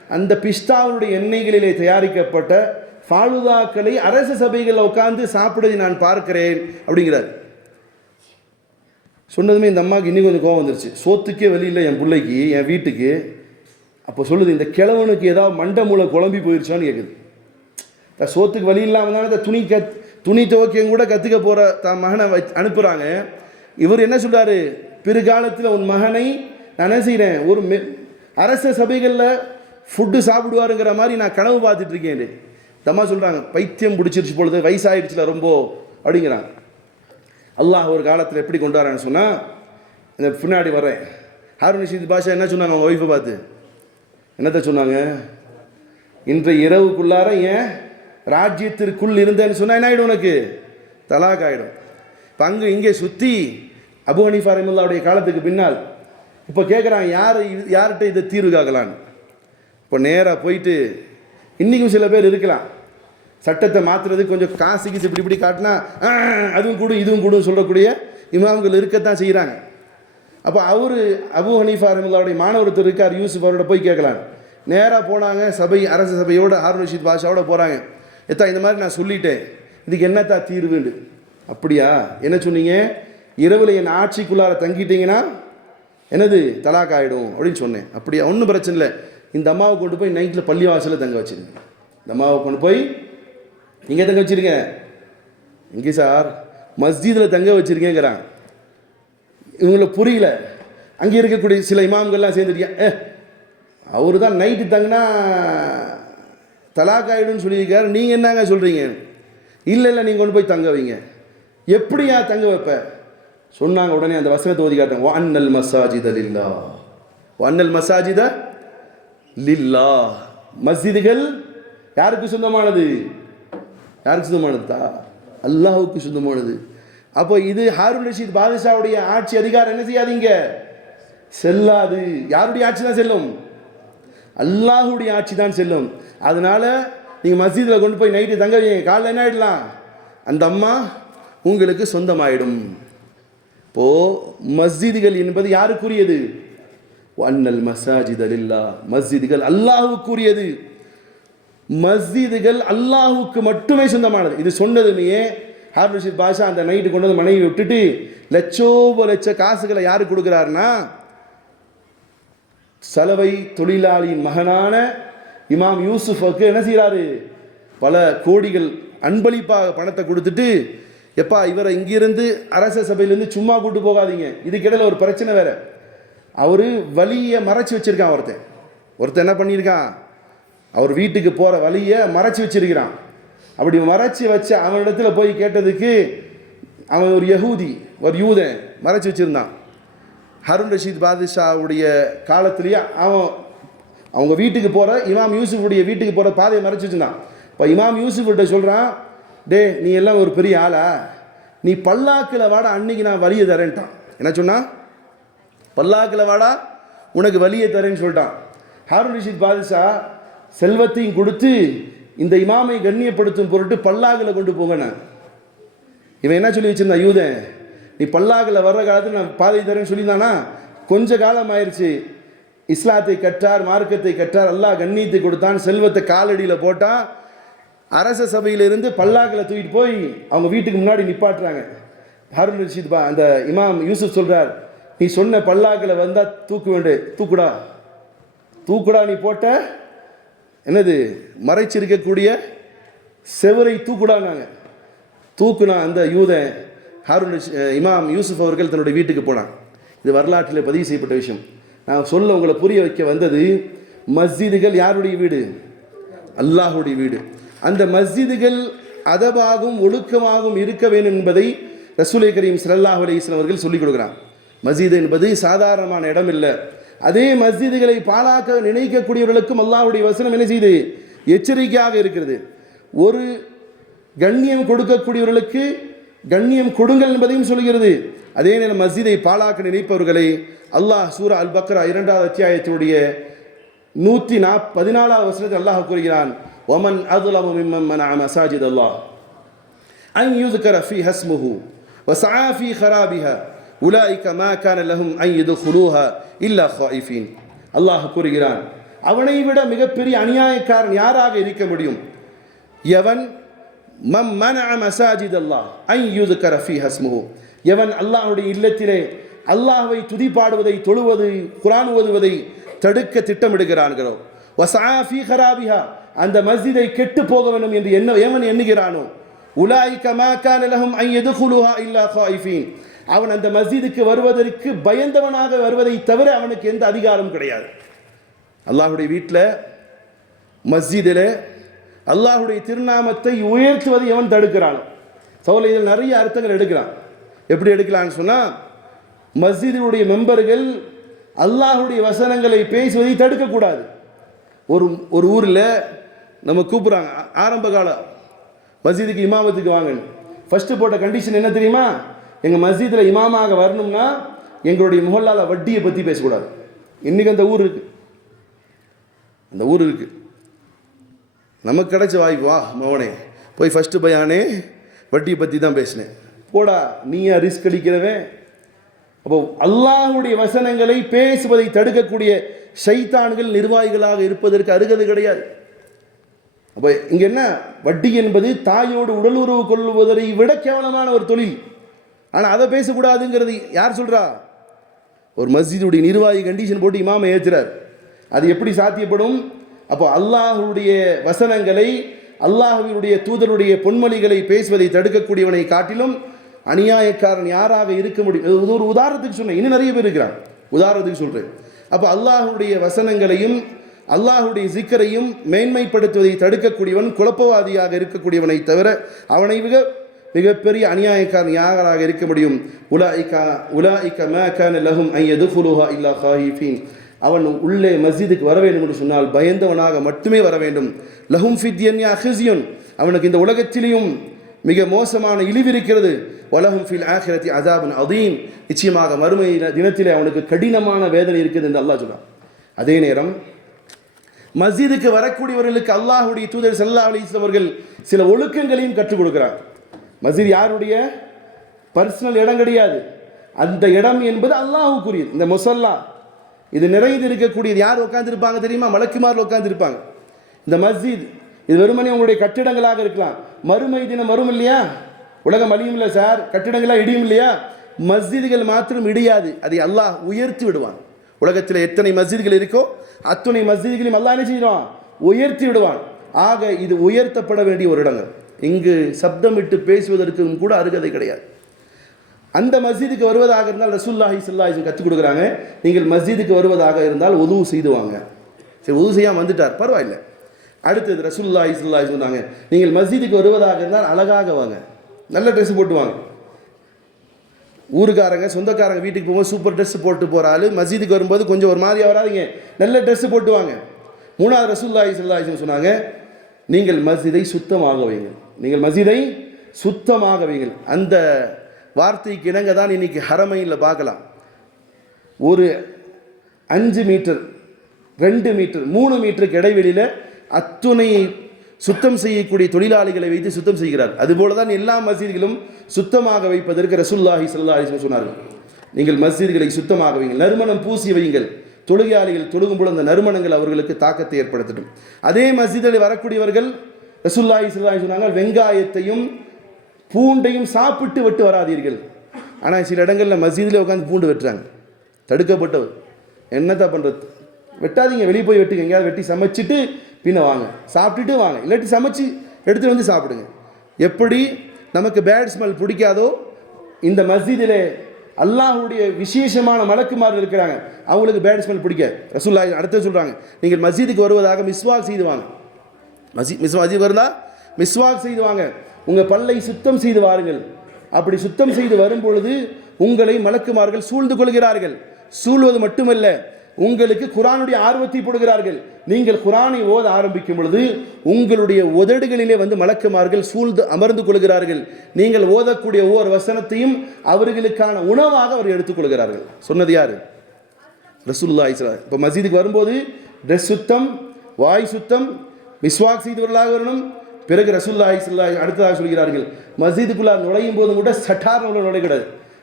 அந்த பிஸ்தாவுடைய எண்ணெய்களிலே தயாரிக்கப்பட்ட ஃபாலுதாக்களை அரசு சபைகளில் உட்கார்ந்து சாப்பிடுவதை நான் பார்க்கிறேன் அப்படிங்கிறார். சொன்னதுமே இந்த அம்மாவுக்கு இன்னும் கொஞ்சம் கோவம் வந்துருச்சு. சோத்துக்கே வழி இல்லை என் பிள்ளைக்கு, என் வீட்டுக்கு. அப்போ சொல்லுது, இந்த கிழவனுக்கு ஏதாவது மண்டை மூளை குழம்பி போயிடுச்சான்னு கேட்குது. சோத்துக்கு வழி இல்லாமல் தானே துணி துவைக்கையும் கூட கற்றுக்க போகிற தான் மகனை அனுப்புகிறாங்க. இவர் என்ன சொல்கிறாரு, பிற்காலத்தில் உன் மகனை நான் என்ன செய்கிறேன், ஒரு அரச சபைகளில் ஃபுட்டு சாப்பிடுவாருங்கிற மாதிரி நான் கனவு பார்த்துட்டு இருக்கேன். தம்மா சொல்கிறாங்க, பைத்தியம் பிடிச்சிருச்சு பொழுது, வயசாகிடுச்சுல ரொம்ப அப்படிங்கிறாங்க. அல்லாஹ் ஒரு காலத்தில் எப்படி கொண்டு வரான்னு சொன்னால், இந்த பின்னாடி வரேன், ஹாரூன் ரஷீத் பாஷா என்ன சொன்னாங்க அவங்க ஒய்ஃபை பார்த்து, என்னத்தை சொன்னாங்க, இன்றைய இரவுக்குள்ளார ஏன் ராஜ்யத்திற்குள் இருந்தேன்னு சொன்னால் என்ன ஆகிடும், உனக்கு தலாக் ஆகிடும். இப்போ அங்கே இங்கே சுற்றி அபு ஹனீஃபா ரஹிமத்துல்லாஹுடைய காலத்துக்கு பின்னால் இப்போ கேட்குறான், யார்கிட்ட இதை தீர்வு காக்கலான்னு. இப்போ நேராக போயிட்டு, இன்றைக்கும் சில பேர் இருக்கலாம், சட்டத்தை மாற்றுறதுக்கு கொஞ்சம் காசுக்கு இப்படி காட்டினா அதுவும் கூடும் இதுவும் கூடும் சொல்லக்கூடிய இமாம்கள் இருக்கத்தான் செய்கிறாங்க. அப்போ அவர் அபு ஹனீஃபா ரஹிமத்துல்லாஹுடைய மாணவர்த்தர் இருக்கார், யூசுப், அவரோட போய் கேட்கலாம். நேராக போனாங்க, சபை அரசு சபையோட ஹாரூன் ரஷீத் பாஷாவோட போகிறாங்க. எத்தா இந்த மாதிரி நான் சொல்லிட்டேன், இதுக்கு என்னத்தா தீர்வுண்டு. அப்படியா, என்ன சொன்னீங்க, இரவில் என் ஆட்சிக்குள்ளார தங்கிட்டீங்கன்னா என்னது தலாக் ஆகிடும் அப்படின்னு சொன்னேன். அப்படியா, ஒன்றும் பிரச்சனை இல்லை, இந்த அம்மாவை கொண்டு போய் நைட்டில் பள்ளி வாசலில் தங்க வச்சுருங்க. இந்த அம்மாவை கொண்டு போய் இங்கே தங்க வச்சுருங்க. இங்கே சார் மஸ்ஜிதில் தங்க வச்சுருக்கேங்கிறாங்க. இவங்களுக்கு புரியல. அங்கே இருக்கக்கூடிய சில இமாம்கள்லாம் சேர்ந்துருக்கேன், அவர் தான் நைட்டு தங்கினா தலாக் ஆகிடும்னு சொல்லியிருக்காரு, நீங்கள் என்னங்க சொல்கிறீங்க. இல்லை நீங்கள் கொண்டு போய் தங்க வைங்க. எப்படியா தங்க வைப்ப சொன்னாங்க. உடனே அந்த வசனத்தை ஓதி காட்டாங்க, வஅன்னல் மஸாஜித லில்லாஹ், வஅன்னல் மஸாஜித லில்லாஹ். மஸ்ஜிதுகள் யாருக்கு சொந்தமானது, யாருக்கு சொந்தமானதா, அல்லாஹுக்கு சொந்தமானது. அப்போ இது ஹாரூன் ரஷீத் பாதுஷாவுடைய ஆட்சி அதிகாரம் என்ன செய்யாதீங்க, செல்லாது. யாருடைய ஆட்சி தான் செல்லும், அல்லாஹுடைய ஆட்சி தான் செல்லும். அதனால நீங்கள் மஸ்ஜிதில் கொண்டு போய் நைட்டு தங்க வைங்க, காலையில் என்ன ஆகிடலாம், அந்த அம்மா உங்களுக்கு சொந்தமாயிடும். இப்போ மஸ்ஜிதுகள் என்பது யாருக்குரியது, வஅன்னல் மஸாஜித லில்லாஹ், மஸ்ஜிதுகள் அல்லாஹுக்குரியது. மஸ்ஜிதுகள் அல்லாஹுக்கு மட்டுமே சொந்தமானது. இது சொன்னதுமே ஹாரூன் ரஷீத் பாஷா அந்த நைட்டு கொண்டு வந்து மனைவி விட்டுட்டு லட்ச காசுகளை யாருக்கு கொடுக்குறாருன்னா, சலவை தொழிலாளியின் மகனான இமாம் யூசுஃபுக்கு என்ன செய்கிறாரு, பல கோடிகள் அன்பளிப்பாக பணத்தை கொடுத்துட்டு, எப்பா இவரை இங்கிருந்து அரச சபையிலேருந்து சும்மா கூட்டு போகாதீங்க. இதுக்கிடையில் ஒரு பிரச்சனை வேறு, அவர் வழியை மறைச்சி வச்சுருக்கான். ஒருத்தன் என்ன பண்ணியிருக்கான், அவர் வீட்டுக்கு போகிற வழியை மறைச்சி வச்சிருக்கிறான். அப்படி மறைச்சி வச்ச அவனிடத்துல போய் கேட்டதுக்கு, அவன் ஒரு யஹூதி, ஒரு யூதன் மறைச்சி வச்சுருந்தான். ஹாரூன் ரஷீத் பாதுஷாவுடைய காலத்துலேயே அவங்க வீட்டுக்கு போகிற இமாம் யூசுஃபுடைய வீட்டுக்கு போகிற பாதையை மறைச்சி வச்சுருந்தான். இப்போ இமாம் யூசுஃப்கிட்ட சொல்கிறான், டே நீ எல்லாம் ஒரு பெரிய ஆளா, நீ பல்லாக்கில் வாடா, அன்னைக்கு நான் வழியை தரேன்ட்டான். என்ன சொன்னா, பல்லாக்கில் வாடா உனக்கு வழியை தரேன்னு சொல்லிட்டான். ஹாரூன் ரஷீத் பாதுஷா செல்வத்தையும் கொடுத்து இந்த இமாமை கண்ணியப்படுத்தும் பொருட்டு பல்லாக்கில் கொண்டு போங்கண்ணா. இவன் என்ன சொல்லி வச்சிருந்தான், யூதன், நீ பல்லாக்கில் வர்ற காலத்தில் நான் பாதை தரேன்னு சொல்லியிருந்தானா. கொஞ்ச காலம் ஆயிடுச்சு, இஸ்லாத்தை கற்றார், மார்க்கத்தை கற்றார், அல்லாஹ் கண்ணியத்தை கொடுத்தான், செல்வத்தை காலடியில் போட்டால் அரச சபையிலிருந்து பல்லாக்கில் தூக்கிட்டு போய் அவங்க வீட்டுக்கு முன்னாடி நிப்பாட்டுறாங்க. ஹாரூன் ரஷீத் அந்த இமாம் யூசுப் சொல்கிறார், நீ சொன்ன பல்லாக்கில் வந்தால் தூக்குடா நீ போட்ட என்னது மறைச்சிருக்கக்கூடிய செவரை தூக்குடானாங்க. தூக்குனா அந்த யூதன் ஹாரூன் இமாம் யூசுப் அவர்கள் தன்னுடைய வீட்டுக்கு போனான். இது வரலாற்றில் பதிவு செய்யப்பட்ட விஷயம். நான் சொல்ல உங்களை புரிய வைக்க வந்தது, மஸ்ஜிதுகள் யாருடைய வீடு, அல்லாஹுடைய வீடு. அந்த மஸ்ஜிதுகள் அதபாகவும் ஒழுக்கமாகவும் இருக்க வேண்டும் என்பதை ரசூலை கரீம் ஸல்லல்லாஹு அலைஹி வஸல்லம் அவர்கள் சொல்லிக் கொடுக்குறான். மஸ்ஜித் என்பது சாதாரணமான இடம் இல்லை. அதே மஸ்ஜிதுகளை பாழாக்க நினைக்கக்கூடியவர்களுக்கும் அல்லாஹ்வுடைய வசனம் என்ன செய்து எச்சரிக்கையாக இருக்கிறது. ஒரு கண்ணியம் கொடுக்கக்கூடியவர்களுக்கு கண்ணியம் கொடுங்கள் என்பதையும் சொல்கிறது. அதே நேரம் மஸ்ஜிதை பாழாக்க நினைப்பவர்களை அல்லாஹ் சூரா அல் பக்ரா 2வது அத்தியாயத்தினுடைய 114வது வசனத்தில் அல்லாஹ் கூறுகிறான், وَمَنْ أَظْلَمُ مِمَّنْ مَنَعَ مَسَاجِدَ اللَّهِ أَنْ يُذْكَرَ فِيهَا اسْمُهُ وَسَعَى فِي خَرَابِهَا أُولَئِكَ مَا كَانَ لَهُمْ أَنْ يَدْخُلُوهَا إِلَّا خَائِفِينَ. அல்லாஹ் கூறுகிறான், அவனை விட மிகப்பெரிய அநியாயக்காரன் யாராக இருக்க முடியும்? எவன் எவன் அல்லாஹ்வுடைய இல்லத்திலே அல்லாஹ்வை துதிப்பாடுவதை, தொழுவது, குர்ஆன் ஓதுவதை தடுக்க திட்டமிடுகிறான்களோ, வஸாஃபி ஹராபிஹா அந்த மஸ்ஜிதை கெட்டு போக வேண்டும் என்று எவன் எண்ணுகிறானோ, உலாயிக மா கான லஹும் அன் யதுகுலுஹா இல்லா காயிஃபீன் அவன் அந்த மஸ்ஜிதுக்கு வருவதற்கு பயந்தவனாக வருவதை தவிர அவனுக்கு எந்த அதிகாரம் கிடையாது. அல்லாஹ்வுடைய வீட்டில், மஸ்ஜிதில் அல்லாஹ்வுடைய திருநாமத்தை உயர்த்துவதை எவன் தடுக்கிறான்? சௌல இதில் நிறைய அர்த்தங்கள் எடுக்கிறான். எப்படி எடுக்கலான்னு சொன்னால், மஸ்ஜிதுடைய மெம்பர்கள் அல்லாஹ்வுடைய வசனங்களை பேசுவதை தடுக்கக்கூடாது. ஒரு ஊரில் நம்ம கூப்பிட்றாங்க, ஆரம்ப கால மஸ்ஜிதுக்கு இமாமத்துக்கு வாங்கன்னு. ஃபஸ்ட்டு போட்ட கண்டிஷன் என்ன தெரியுமா? எங்கள் மஸ்ஜிதில் இமாமாக வரணும்னா எங்களுடைய முஹல்லால வட்டியை பற்றி பேசக்கூடாது. இன்றைக்கி அந்த ஊர் இருக்குது, நமக்கு கிடைச்ச வாய்ப்பு. வா மவனே, போய் ஃபஸ்ட்டு பையானே வட்டியை பற்றி தான் பேசினேன். போடா, நீயா ரிஸ்க் அடிக்கிறவன்? அப்போ அல்லாஹ்வுடைய வசனங்களை பேசுவதை தடுக்கக்கூடிய ஷைத்தான்கள் நிர்வாகிகளாக இருப்பதற்கு அருகது கிடையாது. அப்போ இங்கே என்ன, வட்டி என்பது தாயோடு உடலுறவு கொள்வதை விட கேவலமான ஒரு தொழில். ஆனால் அதை பேசக்கூடாதுங்கிறது யார் சொல்கிறா? ஒரு மஸ்ஜிதுடைய நிர்வாகி கண்டிஷன் போட்டு இமாமை ஏற்றுறார். அது எப்படி சாத்தியப்படும்? அப்போ அல்லாஹ்வுடைய வசனங்களை, அல்லாஹ்வுடைய தூதருடைய பொன்மொழிகளை பேசுவதை தடுக்கக்கூடியவனை காட்டிலும் அநியாயக்காரன் யாராக இருக்க முடியும்? இது ஒரு உதாரணத்துக்கு சொன்னேன், இன்னும் நிறைய பேர் இருக்கிறான், உதாரணத்துக்கு சொல்கிறேன். அப்போ அல்லாஹ்வுடைய வசனங்களையும் அல்லாஹ்வுடைய ஜிக்கரையும் மேன்மைப்படுத்துவதை தடுக்கக்கூடியவன் குழப்பவாதியாக இருக்கக்கூடியவனை தவிர அவனை மிகப்பெரிய அநியாயக்காரன் யாராக இருக்க முடியும்? உலாயிக மா கான லஹும் அன் யதுகுலுஹா இல்லா காயிஃபீன் அவன் உள்ளே மஸ்ஜிதுக்கு வர வேண்டும் என்று சொன்னால் பயந்தவனாக மட்டுமே வர வேண்டும். லஹும் ஃபித் துன்யா ஹிஸ்யுன் அவனுக்கு இந்த உலகத்திலேயும் மிக மோசமான இழிவு இருக்கிறது. வலஹும் ஃபில் ஆখিরাতি அஸாபுன் அதீம் நிச்சயமாக மறுமை தினத்திலே அவனுக்கு கடினமான வேதனை இருக்குது என்று அல்லாஹ் சொல்றான். அதே நேரம் மஸ்ஜிதுக்கு வரக்கூடியவர்களுக்கு அல்லாஹ்வுடைய தூதர் ஸல்லல்லாஹு அலைஹி வஸல்லம் அவர்கள் சில ஒழுக்கங்களையும் கற்றுக் கொடுக்கிறார். மஸ்ஜித் யாருடைய பர்சனல் இடம் கிடையாது. அந்த இடம் என்பது அல்லாஹ்வுக்குரியது. இந்த முஸல்லா இது நிறைந்து இருக்கக்கூடியது யார் உட்கார்ந்துருப்பாங்க தெரியுமா? மலக்குமார்கள் உட்கார்ந்துருப்பாங்க. இந்த மஸ்ஜித் இது வெறுமனே உங்களுடைய கட்டிடங்களாக இருக்கலாம். மறுமை தினம் வரும் இல்லையா? உலகம் அழியும் இல்லை சார், கட்டிடங்களாக இடியும் இல்லையா? மஸ்ஜிதுகள் மாத்திரம் இடியாது, அதை அல்லாஹ் உயர்த்தி விடுவான். உலகத்தில் எத்தனை மஸ்ஜிதுகள் இருக்கோ அத்தனை மஸ்ஜிதுகளையும் அல்லாஹ் என்ன செய்வான்? உயர்த்தி விடுவான். ஆக இது உயர்த்தப்பட வேண்டிய ஒரு இடங்கள். இங்கு சப்தமிட்டு பேசுவதற்கும் கூட அருகதை கிடையாது. அந்த மஸ்ஜிதுக்கு வருவதாக இருந்தால் ரசூலுல்லாஹி ஸல்லல்லாஹு அலைஹி வஸல்லம் கற்றுக் கொடுக்குறாங்க, நீங்கள் மஸ்ஜிதுக்கு வருவதாக இருந்தால் உது செய்து வாங்க. சரி, உது செய்யாமல் வந்துட்டார், பரவாயில்லை. அடுத்தது ரசூலுல்லாஹி ஸல்லல்லாஹு அலைஹி வஸல்லம் சொன்னாங்க, நீங்கள் மஸ்ஜிதுக்கு வருவதாக இருந்தால் அழகாக வாங்க, நல்ல ட்ரெஸ் போட்டு வாங்க. ஊருக்காரங்க சொந்தக்காரங்க வீட்டுக்கு போகும்போது சூப்பர் ட்ரெஸ் போட்டு போகிற ஆள் மஸ்ஜிதுக்கு வரும்போது கொஞ்சம் ஒரு மாதிரியாக வராதிங்க, நல்ல ட்ரெஸ்ஸு போட்டு வாங்க. மூணாவது ரசூலுல்லாஹி ஸல்லல்லாஹு அலைஹி வஸல்லம் சொன்னாங்க, நீங்கள் மஸ்ஜிதை சுத்தமாக வைங்கள், நீங்கள் மஸ்ஜிதை சுத்தமாக வைங்கள். அந்த வார்த்தைக்கு இணங்க தான் இன்னைக்கு ஹரமையில் பார்க்கலாம். ஒரு 5 மீட்டர் 2 மீட்டர் 3 மீட்டருக்கு இடைவெளியில் அத்துணை சுத்தம் செய்யக்கூடிய தொழிலாளிகளை வைத்து சுத்தம் செய்கிறார். அதுபோல தான் எல்லா மஸ்ஜிதுகளும் சுத்தமாக வைப்பதற்கு ரசூலுல்லாஹி ஸல்லல்லாஹு அலைஹி வஸல்லம் சொன்னார்கள், நீங்கள் மஸ்ஜிதுகளை சுத்தமாக வைங்கள், நறுமணம் பூசி வையுங்கள். தொழுகையாளிகள் தொழுகும்போது அந்த நறுமணங்கள் அவர்களுக்கு தாக்கத்தை ஏற்படுத்தட்டும். அதே மஸ்ஜிதில் வரக்கூடியவர்கள் ரசூலுல்லாஹி ஸல்லல்லாஹு அலைஹி சொன்னாங்க, வெங்காயத்தையும் பூண்டையும் சாப்பிட்டு வெட்டு வராதீர்கள். ஆனால் சில இடங்களில் மஸ்ஜிதில் உட்காந்து பூண்டு வெட்டுறாங்க, தடுக்கப்பட்டவர். என்னத்தான் பண்ணுறது? வெட்டாதீங்க, வெளியே போய் வெட்டுங்க, எங்கேயாவது வெட்டி சமைச்சிட்டு பின்ன வாங்க, சாப்பிட்டுட்டு வாங்க, இல்லாட்டி சமைச்சு எடுத்துகிட்டு வந்து சாப்பிடுங்க. எப்படி நமக்கு பேட் ஸ்மெல் பிடிக்காதோ, இந்த மஸ்ஜிதில் அல்லாஹ்வுடைய விசேஷமான மலக்குமார்கள் இருக்கிறாங்க, அவங்களுக்கு பேட் ஸ்மெல் பிடிக்காது. ரசூலுல்லாஹி அடுத்து சொல்கிறாங்க, நீங்கள் மஸ்ஜிதுக்கு வருவதாக மிஸ்வாக் செய்து வாங்க. மஸ்ஜித் வருதா மிஸ்வாக் செய்து வாங்க, உங்கள் பல்லை சுத்தம் செய்து வாருங்கள். அப்படி சுத்தம் செய்து வரும் பொழுது உங்களை மலக்குமார்கள் சூழ்ந்து கொள்கிறார்கள். சூழ்வது மட்டுமல்ல, உங்களுக்கு குர்ஆனுடைய ஆர்வத்தை போடுகிறார்கள். நீங்கள் குர்ஆனை ஓத ஆரம்பிக்கும் பொழுது உங்களுடைய உதடுகளிலே வந்து மலக்குமார்கள் சூழ்ந்து அமர்ந்து கொள்கிறார்கள். நீங்கள் ஓதக்கூடிய ஒவ்வொரு வசனத்தையும் அவர்களுக்கான உணவாக அவர் எடுத்துக்கொள்கிறார்கள். சொன்னது யாரு? ரசூலுல்லாஹி ஸல்லல்லாஹு அலைஹி வஸல்லம். இப்போ மஸ்ஜிதுக்கு வரும்போது ட்ரெஸ் சுத்தம், வாய் சுத்தம், மிஸ்வாக் செய்தவர்களாக வரணும். பிறகு ரசூலுல்லாஹி ஸல்லல்லாஹு அலைஹி வஸல்லம் அடுத்ததாக சொல்கிறார்கள், மஸ்ஜிதுக்குள்ளார் நுழையும் போது கூட சட்டார் நுழைக்கூடாது.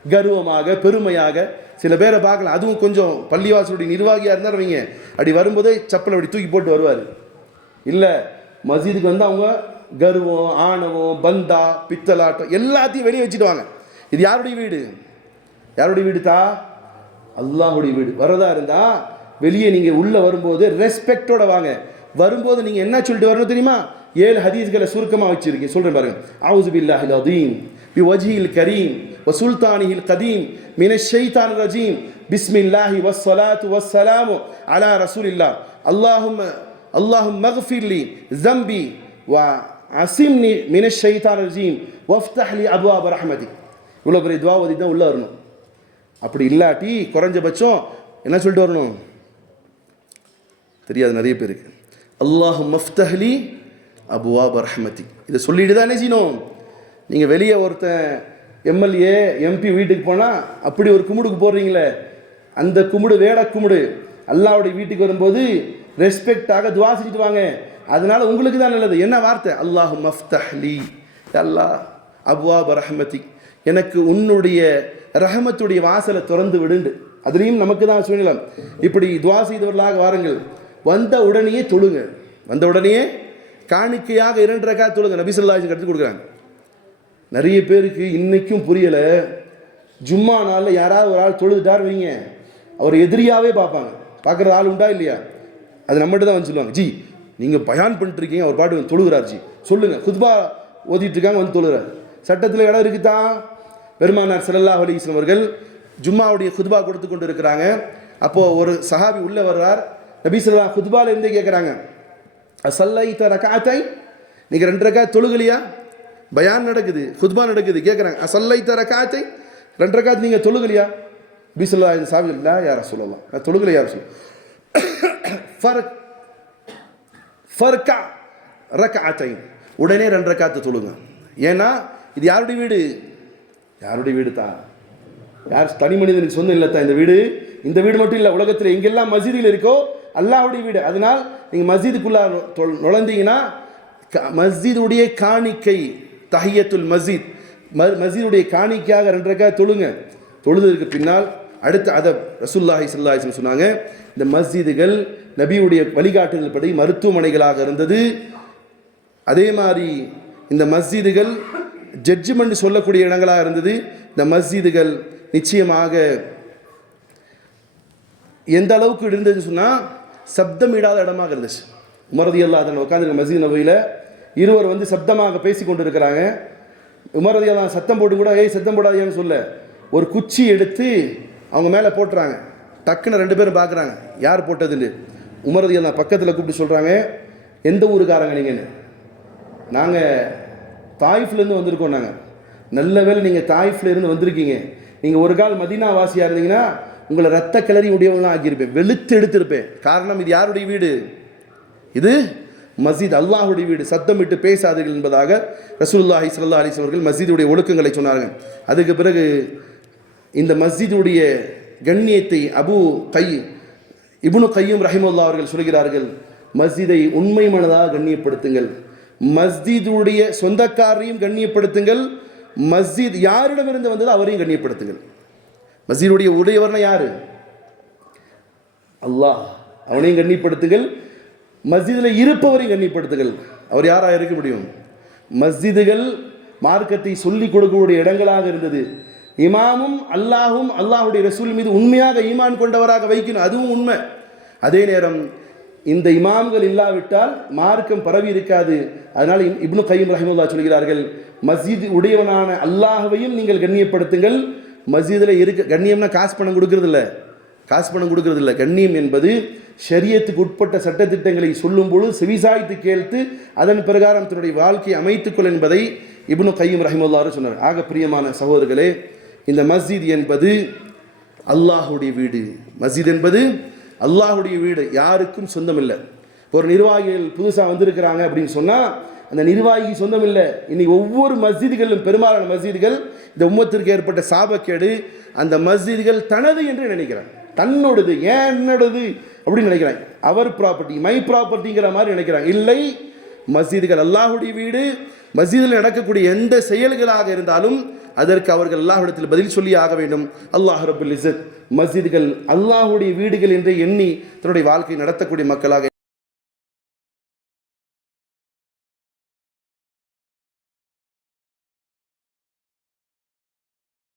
கர்வமாக பெருமையாக சில பேரை பார்க்கலாம். அதுவும் கொஞ்சம் பள்ளிவாசலுடைய நிர்வாகியாக இருந்தால் வைங்க, அப்படி வரும்போதே செப்பலை அப்படி தூக்கி போட்டு வருவார். இல்லை, மஸ்ஜிதுக்கு வந்து அவங்க கர்வம், ஆணவம், பந்தா, பித்தலாட்டம் எல்லாத்தையும் வெளியே வச்சுடுவாங்க. இது யாருடைய வீடு? யாருடைய வீடு தா? அல்லாஹுடைய வீடு. வரதா இருந்தா வெளியே நீங்கள் உள்ளே வரும்போது ரெஸ்பெக்டோட வாங்க. வரும்போது நீங்கள் என்ன சொல்லிட்டு வரணும் தெரியுமா? 7 ஹதீஸ்களை சுருக்கமாக வச்சிருக்கீங்க, சொல்கிறேன் பாருங்க. அவுஸு பில்லாஹில் அதீம் பி வஜ்ஹில் கரீம் வ சுல்தானிஹில் கதீம் மினஷ் ஷைத்தானிர் ரஜீம் பிஸ்மில்லாஹி வஸ்ஸலாத்து வஸ்ஸலாமு அலா ரசூலில்லாஹ் அல்லாஹும்ம மக்ஃபிர்லி ஸம்பி வ அஸிம்னி மினஷ் ஷைத்தானிர் ரஜீம் வஃப்தஹ் லி அப்வாப ரஹ்மதிக். இவ்வளோ பெரிய துவா ஓதி தான் உள்ளே வரணும். அப்படி இல்லாட்டி குறைஞ்சபட்சம் என்ன சொல்லிட்டு வரணும் தெரியாது நிறைய பேருக்கு. அல்லாஹும்ம ஃப்தஹ் லி அப்வாப ரஹ்மதிக். இதை சொல்லிட்டு தான் என்ன செய்யணும். நீங்கள் வெளியே ஒருத்தன் எம்எல்ஏ எம்பி வீட்டுக்கு போனால் அப்படி ஒரு கும்பிடுக்கு போடுறீங்களே, அந்த கும்பிடு வேட கும்பிடு. அல்லாஹ்வுடைய வீட்டுக்கு வரும்போது ரெஸ்பெக்டாக துவா செஞ்சுட்டு வாங்க. அதனால உங்களுக்கு தான் நல்லது. என்ன வார்த்தை? அல்லாஹும்ம ஃப்தஹ் லி, அல்லாஹ் அப்வாப ரஹ்மதிக், எனக்கு உன்னுடைய ரஹமத்துடைய வாசலை திறந்து விடுண்டு. அதுலேயும் நமக்கு தான் சொல்லலாம். இப்படி துவா செய்தவர்களாக வாருங்கள். வந்த உடனேயே தொழுங்க. வந்த உடனேயே காணிக்கையாக 2 ரக்காத் தொழுங்க. நபி ஸல்லல்லாஹு அலைஹி வஸல்லம் கற்றுக் கொடுக்குறாங்க. நிறைய பேருக்கு இன்னைக்கும் புரியலை. ஜும்மா நாளில் யாராவது ஒரு ஆள் தொழுதுட்டார் வைங்க, அவர் எதிரியாகவே பார்ப்பாங்க. பார்க்குற ஆள் உண்டா இல்லையா? அது நம்மகிட்ட தான் வந்து சொல்லுவாங்க, ஜி நீங்கள் பயான் பண்ணிட்டு இருக்கீங்க, அவர் பாட்டு வந்து தொழுகிறார், ஜி சொல்லுங்கள். குத்பா ஓதிட்டு இருக்காங்க, வந்து தொழுகிறார். சட்டத்தில் இடம் இருக்குதான்? பெருமானார் ஸல்லல்லாஹு அலைஹி வஸல்லம் அவர்கள் ஜும்மாவுடைய குத்பா கொடுத்து கொண்டு இருக்கிறாங்க. அப்போது ஒரு சஹாபி உள்ளே வர்றார். நபி ஸல்லல்லாஹு குத்பால இருந்தே கேட்குறாங்க, அஸல்லைத ரக்அத்தை, நீங்கள் 2 ரக்காத் தொழுகலையா? பயான் நடக்குது, குத்பா நடக்குது. கேட்குறாங்க, அஸல்லைத ரக்அத்தை, 2 ரக்காத் நீங்கள் தொழுகலையா? நபி ஸல்லல்லாஹு அலைஹி வஸல்லம் இல்ல யா ரசூலல்லாஹ், நான் தொழுகலை யா ரசூல். ஃபர்கா ரக்அத்தை, உடனே 2 ரக்காத்து தொழுங்க. ஏன்னா இது யாருடைய வீடு? யாருடைய வீடு தான்? யார் தனி மனிதனுக்கு சொந்தம் இல்லை தான் இந்த வீடு. இந்த வீடு மட்டும் இல்லை, உலகத்தில் எங்கெல்லாம் மஸ்ஜிதில் இருக்கோ அல்லாஹ்வுடைய வீடு. அதனால் நீங்கள் மஸ்ஜிதுக்குள்ளே நுழைந்தீங்கன்னா மஸ்ஜிதுடைய காணிக்கை தஹியத்துல் மஸ்ஜித், மஸ்ஜிதுடைய காணிக்கையாக 2 ரக்காத் தொழுங்க. தொழுதற்கு பின்னால் அடுத்த அதை ரசூலுல்லாஹி ஸல்லல்லாஹு அலைஹி வஸல்லம் சொன்னாங்க, இந்த மஸ்ஜிதுகள் நபியுடைய வழிகாட்டுதல் படி மருத்துவமனைகளாக இருந்தது. அதே மாதிரி இந்த மஸ்ஜிதுகள் ஜட்ஜ்மெண்ட் சொல்லக்கூடிய இடங்களாக இருந்தது. இந்த மஸ்ஜிதுகள் நிச்சயமாக எந்த அளவுக்கு இருந்தது சொன்னால் சப்தம் இடாத இடமாக இருந்துச்சு. உமர் ரலியல்லாஹு அன்ஹு உட்காந்துருக்க மஸ்ஜித் நபவியில் இருவர் வந்து சப்தமாக பேசி கொண்டு இருக்கிறாங்க. உமர் ரலியல்லாஹு அன்ஹு சத்தம் போட்டு கூட ஏய் சத்தம் போடாதீங்கன்னு சொல்ல, ஒரு குச்சி எடுத்து அவங்க மேலே போட்டுறாங்க. டக்குன்னு 2 பேரும் பார்க்குறாங்க யார் போட்டதுன்னு. உமர் ரலியல்லாஹு அன்ஹு பக்கத்தில் கூப்பிட்டு சொல்கிறாங்க, எந்த ஊருக்காரங்க நீங்கன்னு? நாங்கள் தாயிஃப்லேருந்து வந்திருக்கோம். நாங்கள் நல்ல வேலை நீங்கள் தாயிஃப்லேருந்து வந்திருக்கீங்க. நீங்கள் ஒரு கால் மதீனா வாசியாக இருந்தீங்கன்னா உங்களை ரத்த கிளறி உடையவங்களாம் ஆக்கியிருப்பேன், வெளுத்து எடுத்திருப்பேன். காரணம் இது யாருடைய வீடு? இது மஸ்ஜித், அல்லாஹுடைய வீடு. சத்தமிட்டு பேசாதீர்கள் என்பதாக ரசூலுல்லாஹி ஸல்லல்லாஹு அலைஹி வஸல்லம் அவர்கள் மஸ்ஜிதுடைய ஒழுக்கங்களை சொன்னார்கள். அதுக்கு பிறகு இந்த மஸ்ஜிதுடைய கண்ணியத்தை இப்னு கையும் ரஹிமஹுல்லாஹ் அவர்கள் சொல்கிறார்கள், மஸ்ஜிதை உண்மை மனதாக கண்ணியப்படுத்துங்கள், மஸ்ஜிதுடைய சொந்தக்காரரையும் கண்ணியப்படுத்துங்கள், மஸ்ஜித் யாரிடமிருந்து வந்ததோ அவரையும் கண்ணியப்படுத்துங்கள். மஸ்ஜிதுடைய உடையவர்னா யாரு? அல்லாஹ், அவனையும் கண்ணியப்படுத்துங்கள், மஸ்ஜிதில் இருப்பவரையும் கண்ணியப்படுத்துங்கள். அவர் யாராக இருக்க முடியும்? மஸ்ஜிதுகள் மார்க்கத்தை சொல்லிக் கொடுக்கக்கூடிய இடங்களாக இருந்தது. இமாமும் அல்லாஹும் அல்லாஹுடைய ரசூல் மீது உண்மையாக ஈமான் கொண்டவராக வைக்கணும், அதுவும் உண்மை. அதே நேரம் இந்த இமாம்கள் இல்லாவிட்டால் மார்க்கம் பரவி இருக்காது. அதனால் இப்னு கையும் ரஹிமஹுல்லாஹ் சொல்கிறார்கள், மஸ்ஜித் உடையவனான அல்லாஹ்வையும் நீங்கள் கண்ணியப்படுத்துங்கள். மஸ்ஜிதில் இருக்க கண்ணியம்னா காசு பணம் கொடுக்கறதில்ல. கண்ணியம் என்பது ஷரியத்துக்கு உட்பட்ட சட்டத்திட்டங்களை சொல்லும் பொழுது செவிசாய்த்து கேள்த்து அதன் பிரகாரம் தன்னுடைய வாழ்க்கையை அமைத்துக்கொள் என்பதை இப்னு கையும் ரஹிமஹுல்லாஹ் சொன்னார். ஆக பிரியமான சகோதரர்களே, இந்த மஸ்ஜித் என்பது அல்லாஹுடைய வீடு. மஸ்ஜித் என்பது அல்லாஹுடைய வீடு, யாருக்கும் சொந்தம் இல்லை. ஒரு நிர்வாகிகள் புதுசாக வந்திருக்கிறாங்க அப்படின்னு சொன்னால் அந்த நிர்வாகி சொந்தம் இல்லை. இன்னைக்கு ஒவ்வொரு மஸ்ஜிதுகளிலும் பெரும்பாலான மஸ்ஜிதுகள் இந்த உம்மத்திற்கு ஏற்பட்ட சாபக்கேடு, அந்த மஸ்ஜிதுகள் தனது என்று நினைக்கிறாங்க, தன்னோடது, என்னோடது அப்படின்னு நினைக்கிறாங்க. அவர் ப்ராப்பர்ட்டி, மை ப்ராப்பர்ட்டிங்கிற மாதிரி நினைக்கிறாங்க. இல்லை, மஸ்ஜிதுகள் அல்லாஹுடைய வீடு. மஸ்ஜிதில் நடக்கக்கூடிய எந்த செயல்களாக இருந்தாலும் அதற்கு அவர்கள் அல்லாஹ்விடத்தில் பதில் சொல்லி ஆக வேண்டும். அல்லாஹ் ரப்புல் இஸ்ஸத் மஸ்ஜிதுகள் அல்லாஹ்வுடைய வீடுகள் என்று எண்ணி தன்னுடைய வாழ்க்கை நடத்தக்கூடிய மக்களாக